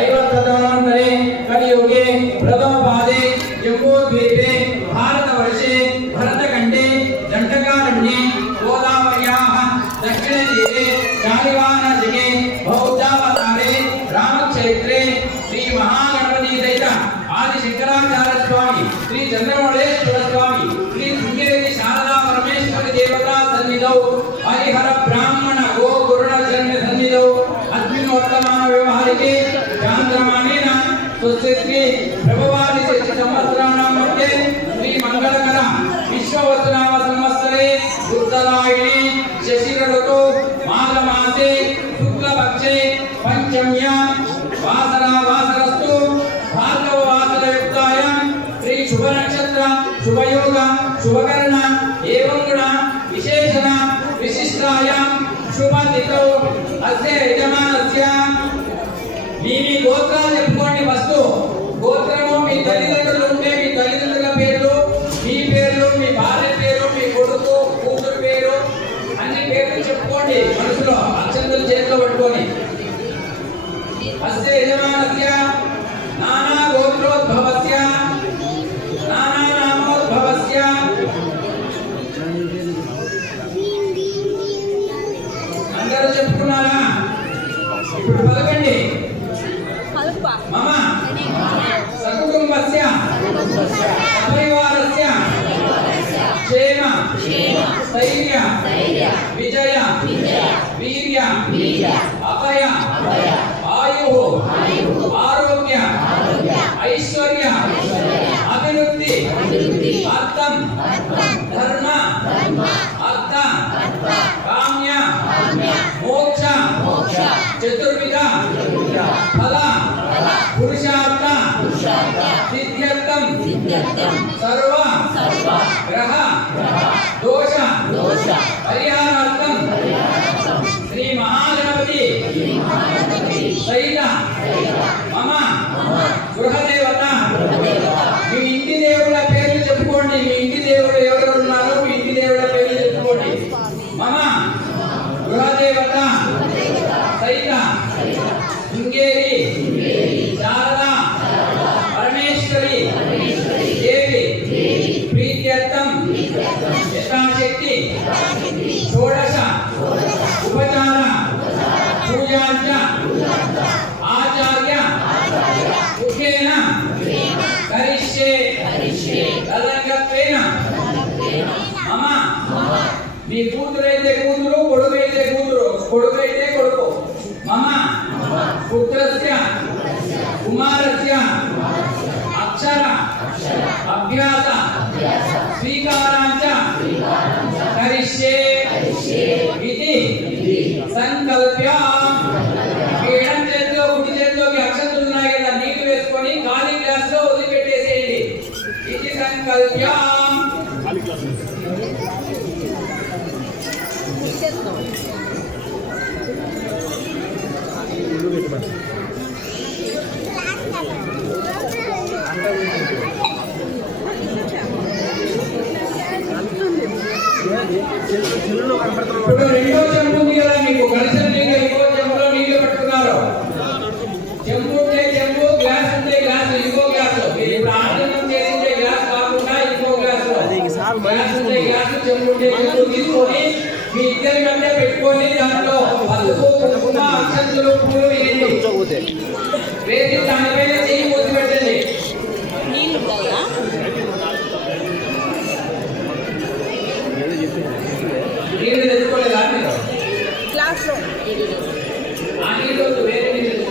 ऐवत्तदानन्तरे कलियुगे प्रथमपादे जम्बूद्वीपे भारतवर्षे भरतखण्डे दण्डकारण्ये गोदावर्याः दक्षिणतीरे शालिवाहनदिने बौद्धावतारे रामक्षेत्रे श्री महागणपति सहित आदिशंकराचार्य स्वामी श्री चंद्रमौळेश्वर स्वामी श्री शृंगेरी शारदा परमेश्वरी देवता सन्निधौ हरिहर ब्राह्मण गो गुरुण सन्निधौ अस्मिन्नोत्तमान व्यवहारिके चांद्रमानेन सुश्री प्रभवादि संवत्सराणां मध्ये श्री मंगलकर विश्ववसुनाम संवत्सरे उत्तरायणे शशिऋतौ माघमासे शुक्लपक्षे पंचम्यां वासरस्तु भार्गववासरयुक्तायां श्री शुभनक्षत्र शुभयोग शुभकर्ण एवं गुण विशेषण विशिष्टायां शुभतिथौ अस्य यजमानस्य మీ గోత్రాలు చెప్పుకోండి. వస్తు గోత్రము మీ తల్లిదండ్రులు ఉంటే మీ తల్లిదండ్రుల పేర్లు, మీ పేర్లు, మీ భార్య పేరు, మీ కొడుకు కూతురు పేరు, అన్ని పేర్లు చెప్పుకోండి. మనసులో అక్షంతలు చేతిలో పట్టుకొని అస్య యజమానస్య నానా గోత్రోద్భవస్య నానా నామోద్భవస్య అందరూ చెప్పుకున్నారా? ఇప్పుడు పలకండి. मम सकुटुम्बस्य परिवारस्य क्षेम स्थैर्य विजय वीर्य अभय आयुः आरोग्य ऐश्वर्य अभिवृद्धि अर्थं धर्म अर्थ काम्य मोक्ष चतुर्विध फल पुरुषार्थ सिद्ध्यर्थं सर्व ग्रह दोष परिहारार्थं श्री महागणपति सहित मम गृहदेवత మీ ఇంటి దేవుళ్ళ పేర్లు చెప్పుకోండి. మీ ఇంటి దేవుడు ఎవరు ఉన్నారో మీ ఇంటి దేవుళ్ళ పేర్లు చెప్పుకోండి. మమ గృహదేవత సహిత శృంగేరి శారదా పరమేశ్వరి దేవి ప్రీత్యర్థం యథాశక్తి షోడశ ఉపచార పూజాంచ ఆచార్య ముఖేన కరిష్యే తదంగత్వేన మమ మీ కూతురైతే కూతురు, కొడుకైతే కూతురు, కొడుకైతే కొడుకు. మమ పుత్రస్య కుమారస్య అక్షర అభ్యాస స్వీకారాంచ కరిష్యే ఇది సంకల్ప్య. ఎడం చేతిలో కుడి చేతిలోకి అక్షంతులు ఉన్నాయి కదా, నీళ్లు వేసుకొని ఖాళీ గ్లాస్ లో వదిలిపెట్టేసేయండి. ఇది సంకల్ప్య. ఇప్పుడు రెండో చెంబు ఉంది కదా మీకు, కలిసిన నీళ్ళు ఇంకో చెంబులో నీళ్లు పట్టుకున్నారు. చెంబు ఉంటే చెంబు, గ్లాస్ ఉంటే గ్లాస్, ఇంకో గ్లాస్. ఇప్పుడు ఆనందం చేసిందే గ్లాస్ కాకుండా ఇంకో గ్లాస్, గ్లాస్ ఉంటే గ్లాస్, చెంబు ఉంటే చెంబు తీసుకొని మీ ఇద్దరి కంటే పెట్టుకొని దాంట్లో పసుపు కుంకుమ అక్షంతులు పూలు వేయండి. వేసి దానిపైన చెయ్యి మూసి పెట్టండి. నీళ్ళు తెచ్చుకోలేదా మీరు? గ్లాస్లో ఆ నీళ్ళు వేరే నీళ్ళు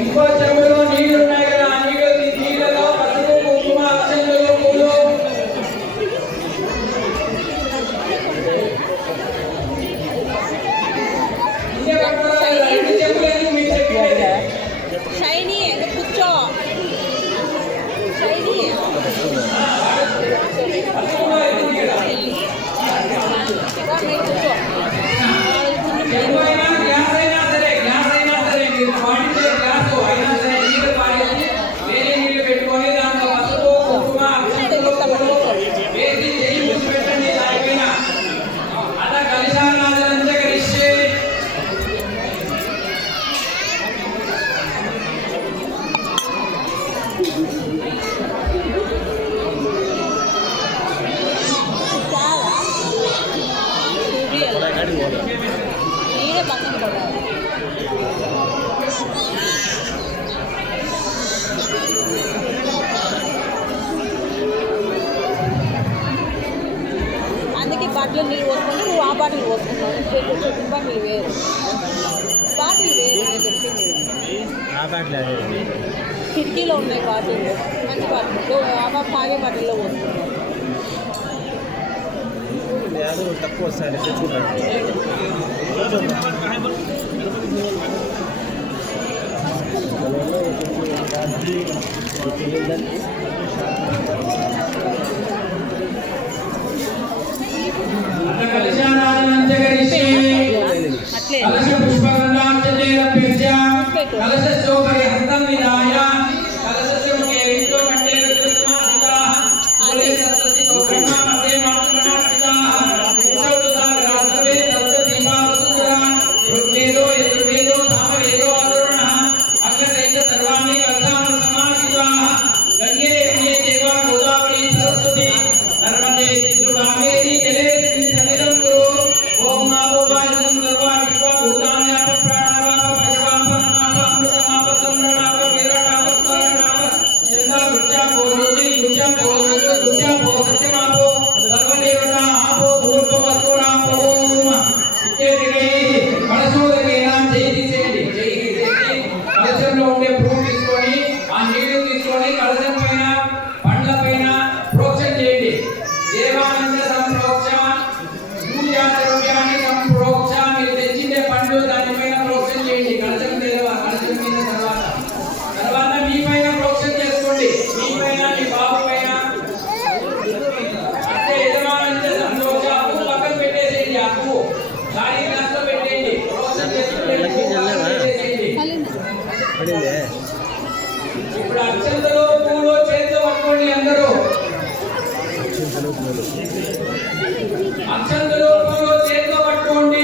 ఇంకో చెంబులో నీళ్ళు ఉన్నాయి కదా, ఆ నీళ్ళలో పసుపు కుంకుమ అక్షంతులు పూలు షైనీ కూర్చో. షైనీ గ్లాస్ అయినా సరే మీరు పాటించే గ్లాసు అయినా సరే నేనే పక్కన పడాలి. అందుకే బాటిల్లో నీళ్ళు పోసుకుంటే నువ్వు ఆ బాటిల్ పోసుకుంటావు. బాటిల్ వేరు, బాటిల్ వేరు నేను చెప్పింది. కిటికీలో ఉన్నాయి బాటిల్, మంచి బాటిల్. ఆ బాబు తాగే బాటిల్లో పోసుకుంటావు. తక్కువ వస్తాయి తెచ్చుకుంటాను. కలశ పుష్పగంధార్చనేన పూజ్య కలశ చోపరి హస్తం విధాయ కలశస్య ముఖే విష్ణు కంఠే రుద్రస్మాసితాః మూలే సరస్వతి బ్రహ్మ మధ్యే మాతృగణార్చితాః ఉషౌతు సాగరా సర్వే తత్వదీపావసుందరా ఋగ్వేదో యజుర్వేదో సామవేదో అధర్వణః అగ్నదైత్య సర్వాణి కలశాన్ సమాసితాః గంగే యమునే చైవ గోదావరి సరస్వతి నర్మదే సింధు కావేరీ జలే సన్నిధం కురు. ఓం నామో వాయుం సర్వ విశ్వ భూతాన్యాప ప్రాణాపాప పశవాప నమాప అమృతమాప సంరణాప వీరణాప స్మరణాప చందా వృక్ష పోరుది వృక్ష పోరుది వృక్ష పోసత్యమాపో సర్వదేవతా ఆపో భూర్భవస్సురాపో ఓం ఇత్యేతికై కలశోదకేన జై తీసేయండి. జై తీసేసి కలశంలో ఉండే పువ్వు తీసుకొని ఆ నీళ్లు తీసుకొని కలశం పైన పండ్ల పైన ప్రోక్షణ చేయండి. దేవానంద సంప్రోక్ష పూజా ద్రవ్యాన్ని సంప్రోక్ష. మీరు తెచ్చిండే పండ్లు దానిపైన ప్రోక్షణ చేయండి. కలశం మీద తర్వాత మీ పైన ప్రోక్షణ చేసుకోండి. మీ పైన మీ బాబు పైన అంటే యజమానంద సంతోష అప్పు పక్కన పెట్టేసేయండి. అప్పు ఖాళీ గ్లాస్లో పెట్టేయండి. ప్రోక్షణ చేసుకుంటే ఇప్పుడు అక్షంతలు పూలు చేతితో పట్టుకోండి. అందరూ అక్షంతలు పూలు చేతితో పట్టుకోండి.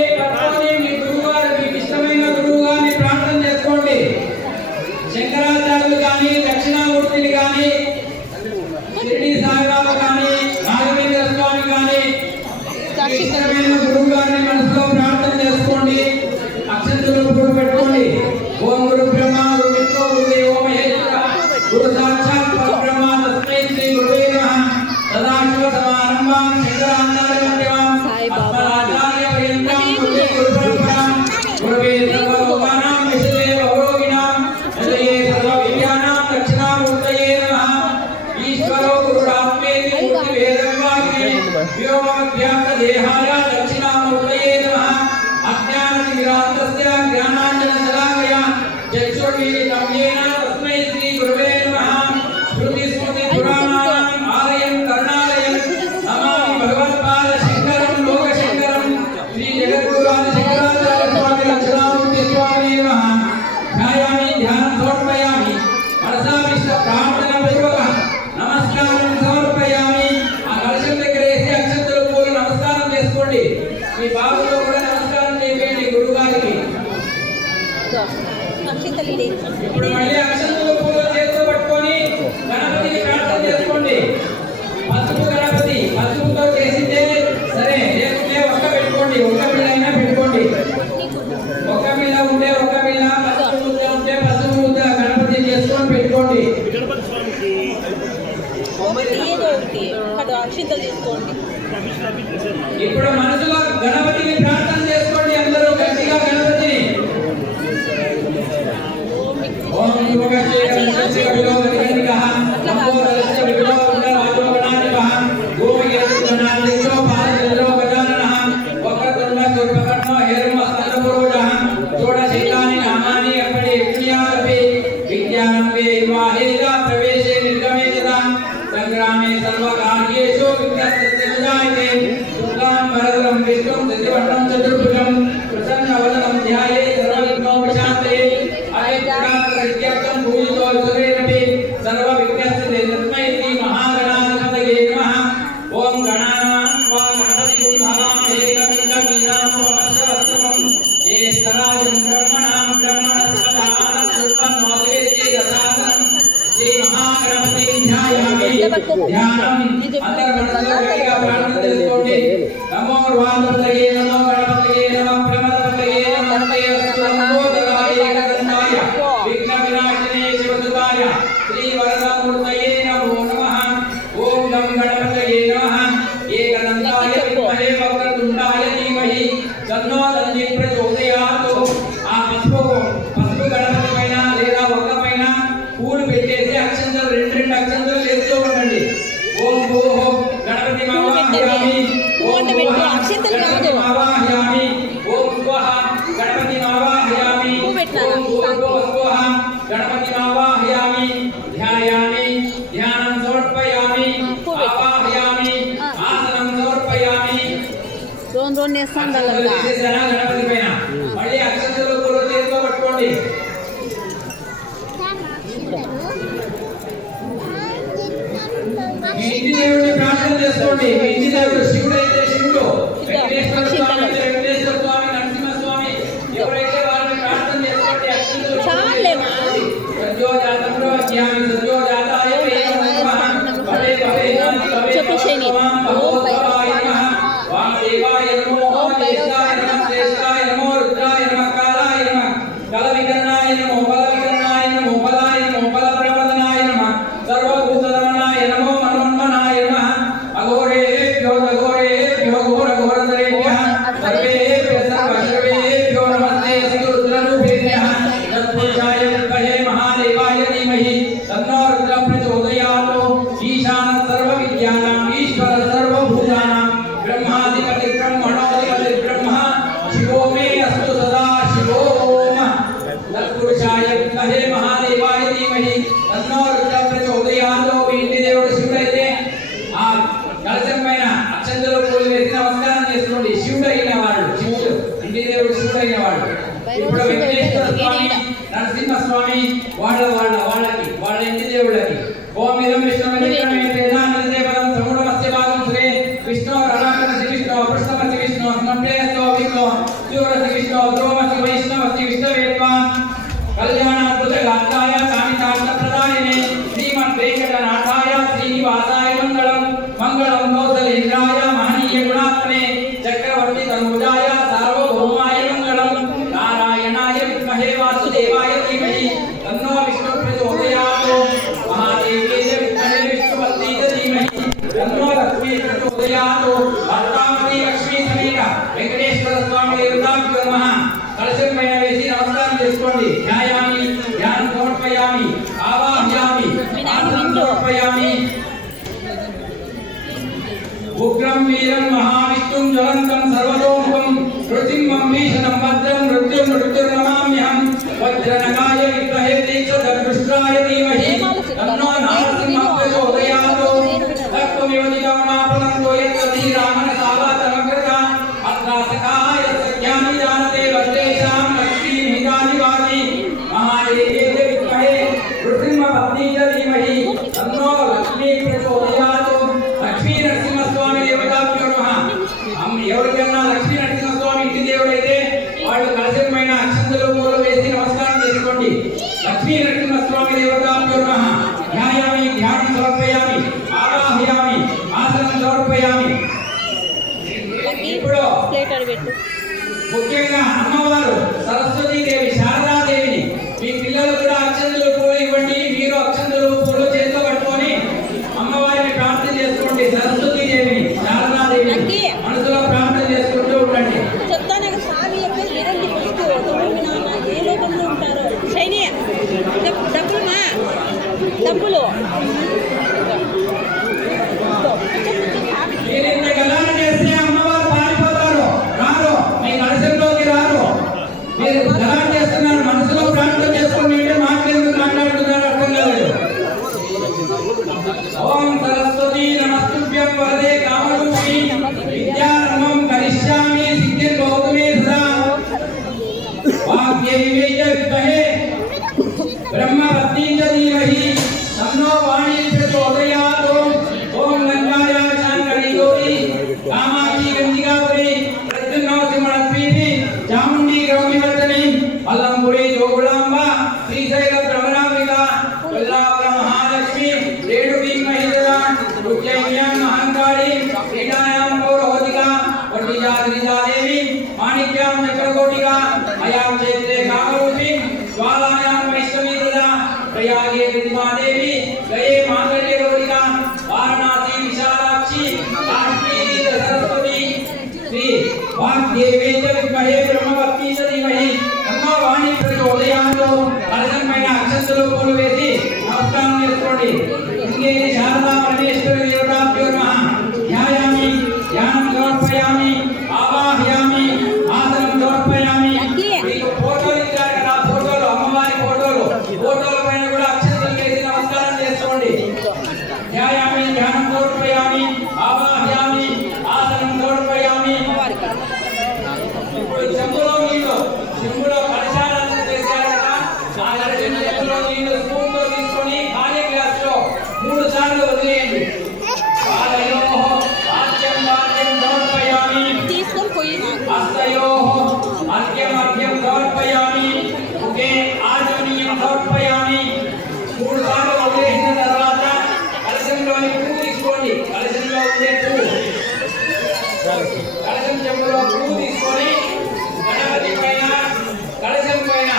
మీ గురువుగారు మీకు ఇష్టమైన గురువు గారిని ప్రార్థన చేసుకోండి. శంకరాచార్యులు కానీ దక్షిణామూర్తిని కానీ షిరిడి సాయిబాబా కానీ రాఘవేంద్ర స్వామి కానీ మీకు ఇష్టమైన గురువు గారిని మనసులో ప్రార్థన చేసుకోండి. అక్షంతలు పూలు పెట్టుకోండి. ఓం గురు బ్రహ్మ గురు విష్ణు గురు దేవో మహేశ్వర గురు సాక్షాత్ పరబ్రహ్మ తస్మై శ్రీ గురువే నమః. సదాశివ సమారంభాం శంకరాచార్య మధ్యమాం అస్మదాచార్య పర్యంతం వందే గురు పరంపరాం. గురవే సర్వలోకానాం విషయే భవరోగిణాం హృదయే సర్వవిద్యానాం దక్షిణామూర్తయే నమః. ఈశ్వరో గురురాత్మేతి మూర్తిభేదవిభాగినే వ్యోమవ్యాప్త దేహాయ దక్షిణామూర్తయే నమః. అజ్ఞానతిమిరాంతస్య జ్ఞానాంజన శలాకయ చక్షుర్మీలితం యేన తస్మై శ్రీ గురవే నమః. శృతి స్మృతి పురాణానాం ఆలయం కరుణాలయం నమామి భగవత్పాద శంకరం లోకశంకరం శ్రీ జగద్గురువాది శంకరాచార్య స్వామి దక్షిణామూర్తి స్వామి నమః. ధ్యాయామి ధ్యానం సమర్పయామి మనసాభిష్ట ప్రార్థన పూర్వక నమస్కారం సమర్పయామి. ఆ కలశం దగ్గర వేసి అక్షంతలు పూలు నమస్కారం చేసుకోండి. మీ బాబుతో కూడా నమస్కారం చేయండి గురువు గారికి. ఇప్పుడు మళ్ళీ అక్షంతలు పూలు చేతితో పట్టుకొని గణపతిని ప్రార్థన చేసుకోండి. పసుపు గణపతి పసుపుతో చేసిందే సరే, లేకుంటే ఒక్క పెట్టుకోండి. ఒక్క బిళ్ళ అయినా పెట్టుకోండి. ఒక్క బిళ్ళ ఉంటే ఒక్క బిళ్ళ, పసుపు ముద్ద ఉంటే పసుపు ముద్ద గణపతి చేసుకొని పెట్టుకోండి. అక్షింతలు తీసుకోండి. ఇప్పుడు మనసులో గణపతిని ప్రార్థన చేసుకోండి. అందరూ గట్టిగా గణపతిని ఓం యోగక్షే గణపతి విలోకనికః లంబోదరస్య విలోకన రాజోగణానికః గోమయస్గణాదిశో పాదచంద్రో గజాననః వక్రతుండ శూర్పకర్ణో హేరంబస్తనపురోజః షోడశైతాని నామాని అప్పటి యజ్ఞయారపి విజ్ఞానంబే వివాహేజ ప్రవేశే నిర్గమే తథా సంగ్రామే సర్వకార్యేషు విఘ్నస్తస్య జాయతే. శుక్లాం వరదరం విష్ణుం శశివర్ణం చతుర్భుజం ప్రసన్నవదనం ధ్యాయే సర్వవిఘ్నోపశాంతయే. అయజ్ఞాత్రవిద్యార్థం భూయితో విసర్వేరపి సర్వవిఘ్నస్య తస్మై శ్రీ మహాగణాధిపతయే నమః. ఓం గణానాం త్వా గణపతిం హవామహే కవిం కవీనాముపమశ్రవస్తమం జ్యేష్ఠరాజం బ్రహ్మణాం బ్రహ్మణస్పదాన శృణ్వన్నోదేశే దశాసనం. శ్రీ మహాగణపతిం ధ్యాయామి. ధ్యానం అందరూ మనసులో గట్టిగా ప్రార్థన చేసుకోండి. నమో గణపతయే నమో గణపతయే పెట్టు, అక్షింతలు కాదు. ఆవాహయామి ఓం స్వః గణపతి ఆవాహయామి పువ్వు పెట్టినా ఓం భూర్భువః గణపతి ఆవాహయామి ధ్యాయామి ధ్యానం సమర్పయామి పువ్వు పెట్టు. ఆవాహయామి ఆసనం సమర్పయామి. రెండు వేస్తాం అక్షంతలు తీసేసారా గణపతి పైన? మళ్ళీ అక్షంతలు పూలు చేతిలో పట్టుకోండి. మీ ఇంటి దేవుడిని ప్రార్థన చేసుకోండి. మీ ఇంటి దేవుడు శివుడు అయితే శివుడు, వెంకటేశ్వర స్వామి అయితే వెంకటేశ్వర స్వామి, నరసింహ స్వామి ఎవరైతే వారిని ప్రార్థన చేసుకోండి. అక్షంతలు చాలేమా? సద్యోజాతంలో జ్ఞాని సద్యోజాతాయ నమః. భవే భవే నాది భవే చెప్పేసేయండి. భవాన్ భవోద్భవాయ నమః. వామదేవాయ నమో జ్యేష్ఠాయ నమః జ్యేష్ఠాయ నమో రుద్రాయ నమః కాలాయ నమః కలవికర్ణాయ నమో బలవికర్ణాయ నమో బలాయ నమో బలప్రవదనాయ నమః సర్వభూతరమణాయ నమో మనోన్మనాయ నమః. అఘోరేభ్యో అఘోరేభ్యో ఘోరఘోరధరేభ్యః సర్వేభ్యః సర్వసర్వేభ్యో నమస్తే అస్తు రుద్రరూపేభ్యః. తత్పురుషాయ విద్మహే మహాదేవాయ ధీమహి తన్నో రుద్రః ప్రచోదయాత్. ఈశాన సర్వవిద్యానాం ఈశ్వర సర్వభూతానాం బ్రహ్మాధిపతి బ్రహ్మణోధిపతి బ్రహ్మ శివో మే అస్తు సదా శివోమ. తత్పురుషాయ విద్మహే మహాదేవాయ ధీమహి తన్నో రుద్రః ప్రచోదయాత్. మీ ఇంటి దేవుడు శివుడైతే ఆ కలశం పైన అక్షంతలు పూలు వేసి నమస్కారం చేసుకోండి. శివుడు అయిన వాడు, శివుడు ఇంటి దేవుడు శివుడు అయిన వాడు. ఇప్పుడు వెంకటేశ్వర స్వామి, నరసింహ స్వామి వాళ్ళ ఇంటి దేవుళ్ళకి ఓం ఇదం విష్ణుదేవతం సముడమస్య భాగం శ్రీ విష్ణు రణాకరసి విష్ణు పృష్ఠమసి విష్ణు స్మృతేతో విష్ణు శివరసి విష్ణు ధ్రువమసి వైష్ణవసి విష్ణవేత్వాం కళ్యాణాద్భుత గాత్రాయ కామితార్థప్రదాయినే శ్రీమద్ వెంకటనాథాయ శ్రీనివాసాయ మంగళం. మంగళం కౌసలేంద్రాయ మహనీయ గుణాత్మనే చక్రవర్తి తనూజాయ సార్వభౌమాయ మంగళం. నారాయణాయ విద్మహే వాసుదేవాయ ధీమహి తన్నో విష్ణు ప్రచోదయాత్. మహాదేవ్యై విద్మహే విష్ణుపత్ని ధీమహి తన్నో లక్ష్మీ ప్రచోదయాత్. భద్రావతి లక్ష్మీ సమేత వెంకటేశ్వర స్వామి దేవతాభ్యో నమః. కలశం పైన వేసి నమస్కారం చేసుకోండి. ధ్యాయామి ధ్యానం సమర్పయామి ఆవాహయామి ఆసనం సమర్పయామి. ఉగ్రం వీరం మహావిష్ణుం జ్వలంతం సర్వతోముఖం నృసింహం భీషణం భద్రం మృత్యుర్నమామ్యహం. వజ్రనగాయ విద్మహే దీక్షదృష్టాయ ధీమహి తన్నో నరసింహ ప్రచోదయాత్. తత్వమివ జిగమనాపనంతో యత్రధీరామనసావాతమగ్రత అత్రాసకాయ సజ్ఞాని జానతే వద్దేశాం లక్ష్మీమిహితానివాసి. మహాదేవ్యై విద్మహే నృసింహపత్ని ధీమహి తన్నో లక్ష్మీ ప్రచోదయాత్. లక్ష్మీ నరసింహస్వామి దేవతాభ్యో నమః. ఎవరికన్నా లక్ష్మీ నరసింహస్వామి ఇంటి దేవుడైతే వాళ్ళు కలశం పైన అక్షంతలు పూలు వేసి నమస్కారం చేసుకోండి. లక్ష్మీ నరసింహస్వామి దేవతాభ్యో నమః. ధ్యాయామి ధ్యానం సమర్పయామి ఆవాహయామి ఆసనం సమర్పయామి. ఇప్పుడు ప్లేట్ అడి పెట్టు. ముఖ్యంగా అమ్మవారు సరస్వతీదేవి శారదాదేవిని మీ పిల్లలు కూడా అక్షంతలు పూలు ఇవ్వండి. మీరు అక్షంతలు పూలు చేతిలో పట్టుకొని అమ్మవారిని ప్రార్థన చేసుకోండి. సరస్వతీదేవిని శారదాదేవిని మనసులో ప్రార్థన చేసుకుంటూ ఉండండి. చెప్తాను కదా స్వామి చెప్పేది వినండి. ఫస్ట్ మీ నాన్న ఏ లోకంలో ఉంటారో శైని డబ్బులుమా డబ్బులు మీరు ఇంత గలాన చేస్తే అమ్మవారు పారిపోతారు, రారు, మీ కలశంలోకి రారు. మీరు గలాన చేస్తున్నారు, మనసులో ప్రార్థన చేసుకుని మాట్లాడుతూ మాట్లాడుతున్నారు, అర్థం కాలేదు. ఓం సరస్వతీ నమస్తుభ్యం వరదే కామరూపిణి విద్యారంభం కరిష్యామి సిద్ధిర్భవతు మే సదా. వాగ్దేవీ విద్మహే బ్రహ్మపత్ని ధీమహి తన్నో వాణీ ప్రచోదయాత్. ఓం గంగాయ శాంకరీ గౌరీ కామాక్షి గంజికాపురి ప్రద్యుమ్నోసిమణత్వీపి చాముండీ గౌరివర్ధని అల్లంపురి జోగులాంబ శ్రీశైల భ్రమరాంబిక కొల్లాపుర మహాలక్ష్మి రేణుకీ మహిళ ఉజ్జయిన్యాం మహంకాళి క్రీడాయాం పౌరోహిక వడ్డిజాదేవి మాణిక్యాం చక్రకోటిక అయాం చైత్రే కామరూపి ఇప్పుడు చెంబులో నీళ్లు, చెంబులో కలశాలను చేశారు కదా, ఆ చెంబులో నీళ్లు స్పూన్తో తీసుకొని ఖాళీ గ్లాసులో 3 సార్లు వదిలేయండి. పాదయోః ఆద్యం వాద్యం సమర్పయామి, తీసుకొని పోయి హస్తయోః అర్ఘ్యం అర్ఘ్యం సమర్పయామి, ముఖే ఆచమనీయం సమర్పయామి. 3 సార్లు వదిలేసిన తర్వాత కలశంలోని పువ్వు తీసుకోండి. కలశంలో ఉండే పువ్వు, కలశం చెంబులో పువ్వు తీసుకొని గణపతి పైన కలశం పైన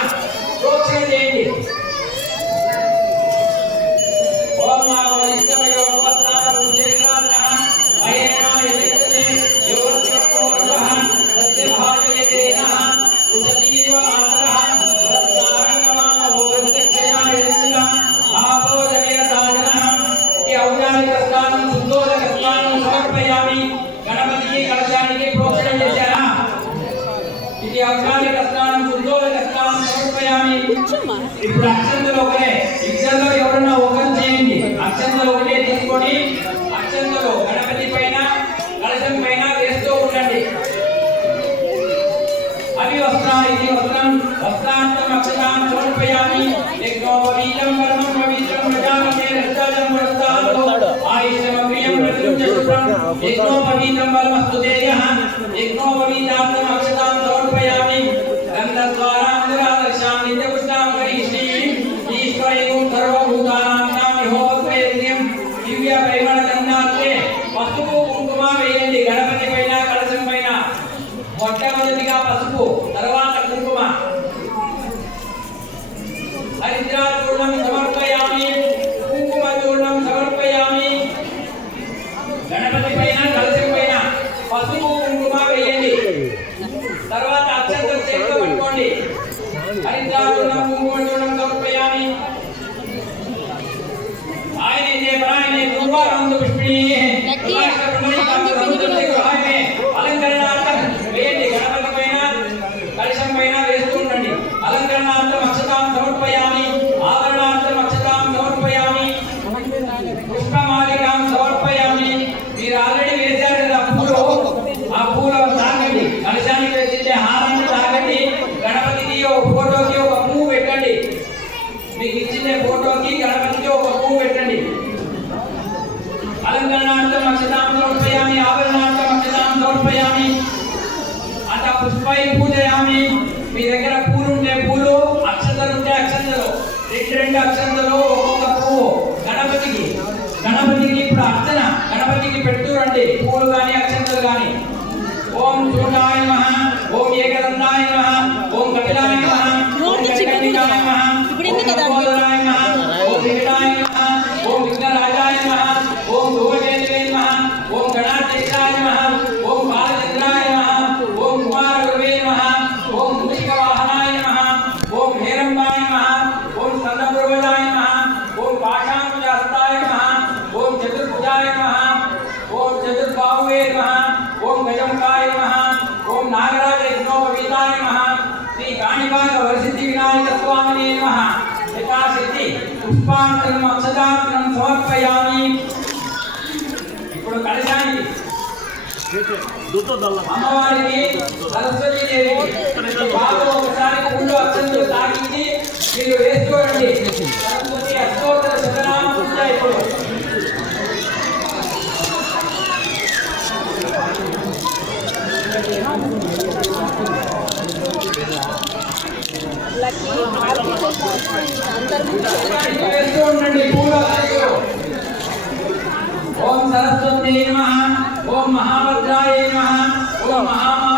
ప్రోక్షణ చేయండి. ఓం నమో ఇష్టమయో భవత్తాన పూజేతానః అయేన యదితే యోగత్వః సత్యభాజయతే నః ఉచతీవ ఆదరః సత్కారంగమామ భోగత్యక్షయాయ యజ్ఞ ఆపోదయతాజనః ఈ ఔదారిక స్నానం శుద్ధోదక స్నానం సమర్పయామి. గణపతికి కలశానికి ప్రోక్షణ చేశారా? ఇది ఔదారిక స్నానం శుద్ధోదక స్నానం సమర్పయామి. కూర్చోమ్మా. ఇప్పుడు అక్షంతలు ఒకటే, ఇద్దరిలో ఎవరన్నా ఒకరు చేయండి. అక్షంతలు ఒకటే తీసుకొని అక్షంతలు గణపతి పైన కలశం పైన వేస్తూ ఉండండి. అవి వస్త్రాన్ని వస్త్రం వస్త్రాంతం అక్షతాం సమర్పయామి. యజ్ఞోపవీతం పరమం పవిత్రం ప్రజాపతే రక్షాజం వస్తాతో ఆయుష్యమగ్రియం ప్రతిష్ఠితం యజ్ఞోపవీతం పరమస్తుతేయః యజ్ఞోపవీతాంతం అక్షతాం సమర్పయామి. గంధద్వారాంతరాదర్శాం నిత్యపుష్టాం కరిష్యే ఈశ్వరేయం సర్వభూతానాం యహోవత్వేద్యం దివ్య పరిమళ గంధాత్రే పసుపు కుంకుమ వేయండి. గణపతి పైన కలశం పైన మొట్టమొదటిగా పసుపు, తర్వాత కుంకుమ. హరిద్రాచూర్ణం సమర్పయామి, కుంకుమ చూర్ణం సమర్పయామి. గణపతి పైన కలశం పైన పసుపు కుంకుమ వేయండి. తర్వాత అక్షంతలు చేతిలో పట్టుకోండి. హరిద్రాచూర్ణం కుంకుమ చూర్ణం సమర్పయామి. ఆయనే దేవరాయనే దుర్వారందు పుష్పిణీ అలంకరణార్థం వేయండి. గణపతి పైన కలశం పైన వేస్తూ ఉండండి. అలంకరణార్థం అక్షతాం సమర్పయామి, ఆవరణార్థం అక్షతాం సమర్పయామి, పుష్పమాలికాం సమర్పయామి. మీరు ఆల్రెడీ వేశారు కదా పూలు, ఆ పూలు తాగండి. కలశానికి వేసిండే హారాన్ని తాగండి. గణపతికి ఒక ఫోటోకి ఒక పువ్వు పెట్టండి. మీకు ఇచ్చిన ఫోటోకి గణపతికి ఒక పువ్వు పెట్టండి. అలంకరణార్థం అక్షతాం సమర్పయామి, ఆభరణార్థం అక్షతాం సమర్పయామి. అత పుష్పై పూజయామి. మీ దగ్గర పూలు ఉంటే పూలు, అక్షతలు ఉంటే అక్షతలు, 2 అక్షతలు ఒక్కొక్క పువ్వు గణపతికి. గణపతికి ఇప్పుడు అర్చన గణపతికి పెడుతూ రండి, పూలు కానీ అక్షతలు కానీ. ఓం చూడాయ నమః, ఓం ఏకదండాయ నమః, ఓం కపిలాయ నమః, ఓం కపిలాయ నమః, ఓం లంబోదరాయ నమః, ఓం వికటాయ నమః, ఓం విఘ్నరాజాయ నమః, ఓం ధూమకేతవే నమః, ఓం గణాధ్యక్షాయ నమః, ఓం బాలచంద్రాయ నమః, ఓం కుమారగురవే నమః, ఓం మూషికవాహనాయ నమః, ఓం హేరంబాయ నమః, ఓం స్కందపూర్వజాయ నమః, ఓం పాశాంకుజహస్తాయ నమః, ఓం చతుర్భుజాయ నమః, ఓం చతుర్బాహువే నమః, ఓం గజముఖాయ నమః, ఓం నాగరాజ యజ్ఞోపవీతాయ నమః, శ్రీ కాణిపాక వరసిద్ధి వినాయక స్వామినే నమః. యథాశక్తి పుష్పాంతరం అక్షతాంతరం సమర్పయామి. ఇప్పుడు కలశానికి అమ్మవారికి సరస్వతి దేవికి బాబు ఒకసారి పూలు అక్షంతలు తాకించి మీరు వేసుకోండి. సరస్వతి అష్టోత్తర శతనామ పూజ ఇప్పుడు. వేస్తూ ఉండండి పూలు అక్షంతలు. ఓం సరస్వతి నమః, ఓం మహాభద్రాయ నమః, ఓం మహా